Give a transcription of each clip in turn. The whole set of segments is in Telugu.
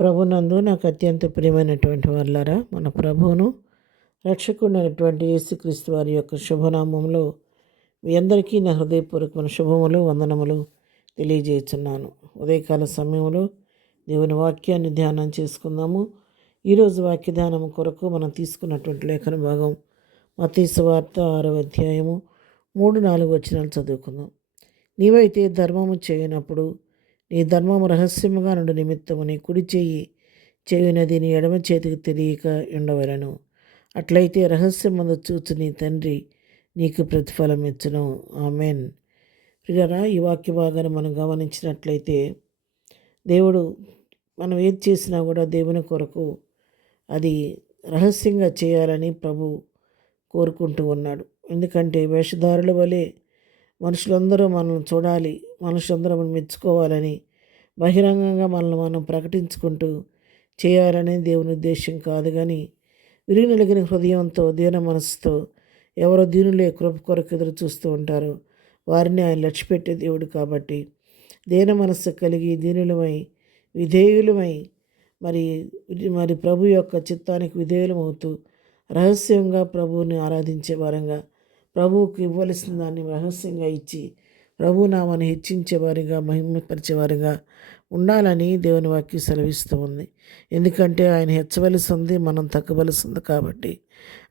ప్రభునందు నాకు అత్యంత ప్రియమైనటువంటి వాళ్ళారా, మన ప్రభువును రక్షకుడైనటువంటి యేసుక్రీస్తు వారి యొక్క శుభనామంలో మీ అందరికీ నా హృదయపూర్వకమైన శుభములు వందనములు తెలియజేస్తున్నాను. ఉదయకాల సమయంలో దేవుని వాక్యాన్ని ధ్యానం చేసుకుందాము. ఈరోజు వాక్య ధ్యానం కొరకు మనం తీసుకున్నటువంటి లేఖన భాగం మత్తయి సువార్త 6వ అధ్యాయము 3-4 వచనాలు చదువుకుందాం. నీవైతే ధర్మము చేయనప్పుడు నీ ధర్మము రహస్యముగా నుండి నిమిత్తము నీ కుడి చెయ్యి చేయునది నీ ఎడమ చేతికి తెలియక ఉండవలను. అట్లయితే రహస్యమందు చూచు నీ తండ్రి నీకు ప్రతిఫలం ఇచ్చును. ఆమెన్. ప్రియరా, ఈ వాక్య భాగాన్ని మనం గమనించినట్లయితే దేవుడు మనం ఏది చేసినా కూడా దేవుని కొరకు అది రహస్యంగా చేయాలని ప్రభు కోరుకుంటూ ఉన్నాడు. ఎందుకంటే వేషధారుల వలె మనుషులందరూ మనం చూడాలి, మనుషులందరూ మనం మెచ్చుకోవాలని బహిరంగంగా మనల్ని మనం ప్రకటించుకుంటూ చేయాలని దేవుని ఉద్దేశం కాదు. కానీ విరిగినలిగిన హృదయంతో దీన మనసుతో ఎవరో దీనులే కృప కొరకు ఎదురు చూస్తూ ఉంటారో వారిని ఆయన లక్ష్యపెట్టే దేవుడు. కాబట్టి దీన మనస్సు కలిగి దీనులమై విధేయులమై మరి మరి ప్రభు యొక్క చిత్తానికి విధేయులమవుతూ రహస్యంగా ప్రభువుని ఆరాధించే వారంగా, ప్రభువుకి ఇవ్వవలసిన దాన్ని రహస్యంగా ఇచ్చి ప్రభు నామాన్ని హెచ్చించేవారిగా, మహిమపరిచేవారిగా ఉండాలని దేవుని వాక్యం సెలవిస్తూ ఉంది. ఎందుకంటే ఆయన హెచ్చవలసి ఉంది, మనం తగ్గవలసి ఉంది. కాబట్టి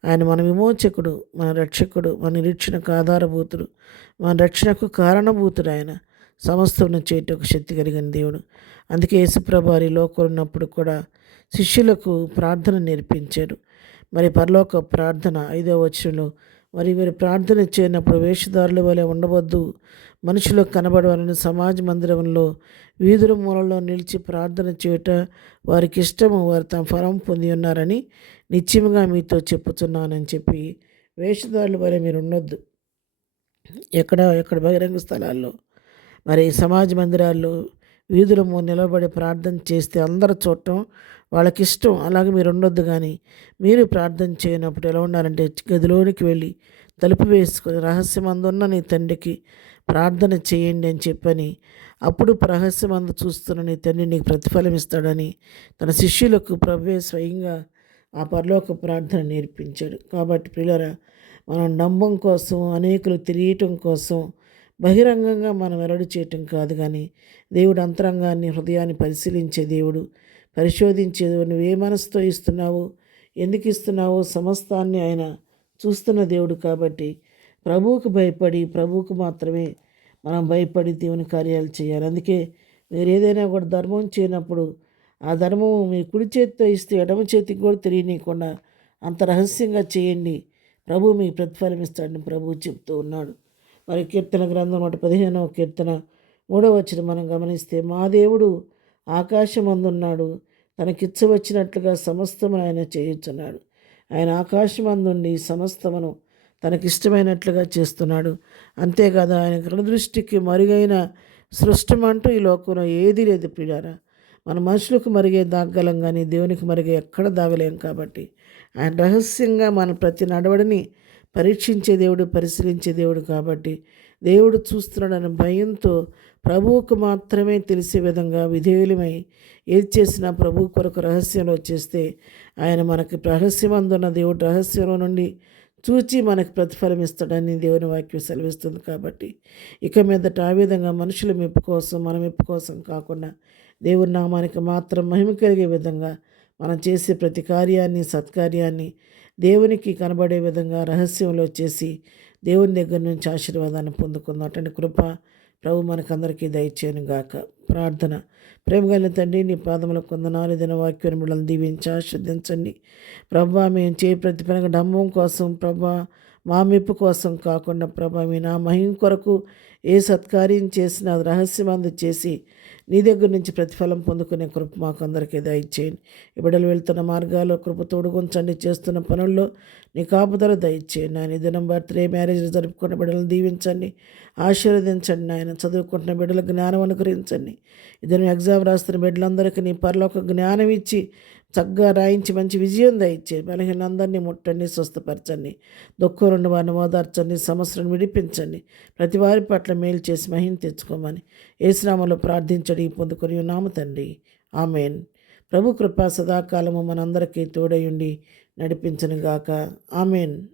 ఆయన మన విమోచకుడు, మన రక్షకుడు, మన నిరీక్షణకు ఆధారభూతుడు, మన రక్షణకు కారణభూతుడు. ఆయన సమస్తను చేయటకు శక్తి కలిగిన దేవుడు. అందుకే యేసుప్రభు వారి లోకంలో ఉన్నప్పుడు కూడా శిష్యులకు ప్రార్థన నేర్పించాడు. మరి పరలోక ప్రార్థన 5వ వచనంలో మరి వీరు ప్రార్థన చేయనప్పుడు వేషధారుల వలె ఉండవద్దు, మనుషులకు కనబడవాలని సమాజ మందిరంలో వీధుల మూలలో నిలిచి ప్రార్థన చేయుట వారికి ఇష్టము, వారు తమ ఫలం పొంది ఉన్నారని నిశ్చయముగా మీతో చెప్పుతున్నానని చెప్పి, వేషధారుల వలె మీరు ఉండొద్దు. ఎక్కడ బహిరంగ స్థలాల్లో మరి సమాజ మందిరాల్లో వీధుల నిలబడి ప్రార్థన చేస్తే అందరూ చూడటం వాళ్ళకి ఇష్టం, అలాగే మీరు ఉండొద్దు. కానీ మీరు ప్రార్థన చేయనప్పుడు ఎలా ఉండాలంటే గదిలోనికి వెళ్ళి తలుపు వేసుకొని రహస్యమందున్న నీ తండ్రికి ప్రార్థన చేయండి అని చెప్పని, అప్పుడు రహస్యమందు చూస్తున్న నీ తండ్రి నీకు ప్రతిఫలం ఇస్తాడని తన శిష్యులకు ప్రభువే స్వయంగా ఆ పరలోక ప్రార్థన నేర్పించాడు. కాబట్టి ప్రియులారా, మనం డంబం కోసం, అనేకులు తెలియటం కోసం బహిరంగంగా మనం వెల్లడి చేయటం కాదు. కానీ దేవుడు అంతరంగాన్ని, హృదయాన్ని పరిశీలించే దేవుడు, పరిశోధించే దేవుడు. నువ్వు ఏ మనసుతో ఇస్తున్నావు, ఎందుకు ఇస్తున్నావో సమస్తాన్ని ఆయన చూస్తున్న దేవుడు. కాబట్టి ప్రభువుకు భయపడి, ప్రభువుకు మాత్రమే మనం భయపడి దేవుని కార్యాలు చేయాలి. అందుకే మీరు ఏదైనా కూడా ధర్మం చేయనప్పుడు ఆ ధర్మము మీ కుడి చేతితో ఇస్తే ఎడమ చేతికి కూడా తెలియనీయకుండా అంత రహస్యంగా చేయండి, ప్రభువు మీకు ప్రతిఫలం ఇస్తాడని ప్రభువు చెప్తూ ఉన్నాడు. మరి కీర్తన గ్రంథం 115వ కీర్తన 3వ వచనం మనం గమనిస్తే, మా దేవుడు ఆకాశమందున్నాడు, తనకిచ్చవచ్చినట్లుగా సమస్తమును ఆయన చేయుచున్నాడు. ఆయన ఆకాశమందుండి సమస్తమును తనకిష్టమైనట్లుగా చేస్తున్నాడు. అంతేకాదు, ఆయన కనుదృష్టికి మరుగైన సృష్టమంటూ ఈ లోకంలో ఏదీ లేదు. ప్రియారా, మన మనుషులకు మరిగే దాగలం, కానీ దేవునికి మరిగే ఎక్కడ దాగలేం. కాబట్టి ఆయన రహస్యంగా మన ప్రతి నడవడిని పరీక్షించే దేవుడు, పరిశీలించే దేవుడు. కాబట్టి దేవుడు చూస్తున్నాడని భయంతో ప్రభువుకు మాత్రమే తెలిసే విధంగా విధేయులమై ఏది చేసినా ప్రభు కొరకు రహస్యంలో చేస్తే ఆయన మనకి రహస్యమందున్న దేవుడు రహస్యంలో నుండి చూచి మనకు ప్రతిఫలం ఇస్తాడని దేవుని వాక్యం సెలవిస్తుంది. కాబట్టి ఇక మీదట ఆ విధంగా మనుషుల మెప్పు కోసం, మన మెప్పు కోసం కాకుండా దేవుని నామానికి మాత్రం మహిమ కలిగే విధంగా మనం చేసే ప్రతి కార్యాన్ని, సత్కార్యాన్ని దేవునికి కనబడే విధంగా రహస్యంలో చేసి దేవుని దగ్గర నుంచి ఆశీర్వాదాన్ని పొందుకుందాం. అటువంటి కృప ప్రభు మనకందరికీ దయచేయను గాక. ప్రార్థన. ప్రేమగల తండ్రి, నీ పాదములకు వందనాలు. దిన వాక్యాన్ని బిడ్డలను దీవించి ఆశీర్వదించండి. ప్రభా, మేము చేయ ప్రతి పనికి డంబం కోసం, ప్రభా మా మెప్పు కోసం కాకుండా, ప్రభా మీ నా మహిమ కొరకు ఏ సత్కార్యం చేసినా అది రహస్యమందు చేసి నీ దగ్గర నుంచి ప్రతిఫలం పొందుకునే కృప మాకు అందరికీ దయచేయండి. ఈ బిడ్డలు వెళ్తున్న మార్గాల్లో కృప తోడుగుంచండి, చేస్తున్న పనుల్లో నీ కాపుదల దయచేయండి. ఆయన దినం బర్త్డే, మ్యారేజ్ జరుపుకున్న బిడ్డలను దీవించండి, ఆశీర్వదించండి. ఆయన చదువుకుంటున్న బిడ్డలకు జ్ఞానం అనుగ్రహించండి. ఇద్దరు ఎగ్జామ్ రాస్తున్న బిడ్డలందరికీ నీ పరలోక జ్ఞానం ఇచ్చి చక్కగా రాయించి మంచి విజయం దయచేయండి. బలహీనందరినీ ముట్టండి, స్వస్థపరచండి. దుఃఖం నుండి వారిని ఓదార్చండి, సమస్యలను విడిపించండి. ప్రతి వారి పట్ల మేలు చేసి మహిమ తెచ్చుకోమని యేసు నామములో ప్రార్థించడి పొందుకొని ఉన్నాము తండ్రి. ఆమెన్. ప్రభు కృప సదాకాలము మనందరికీ తోడయుండి నడిపించనుగాక. ఆమెన్.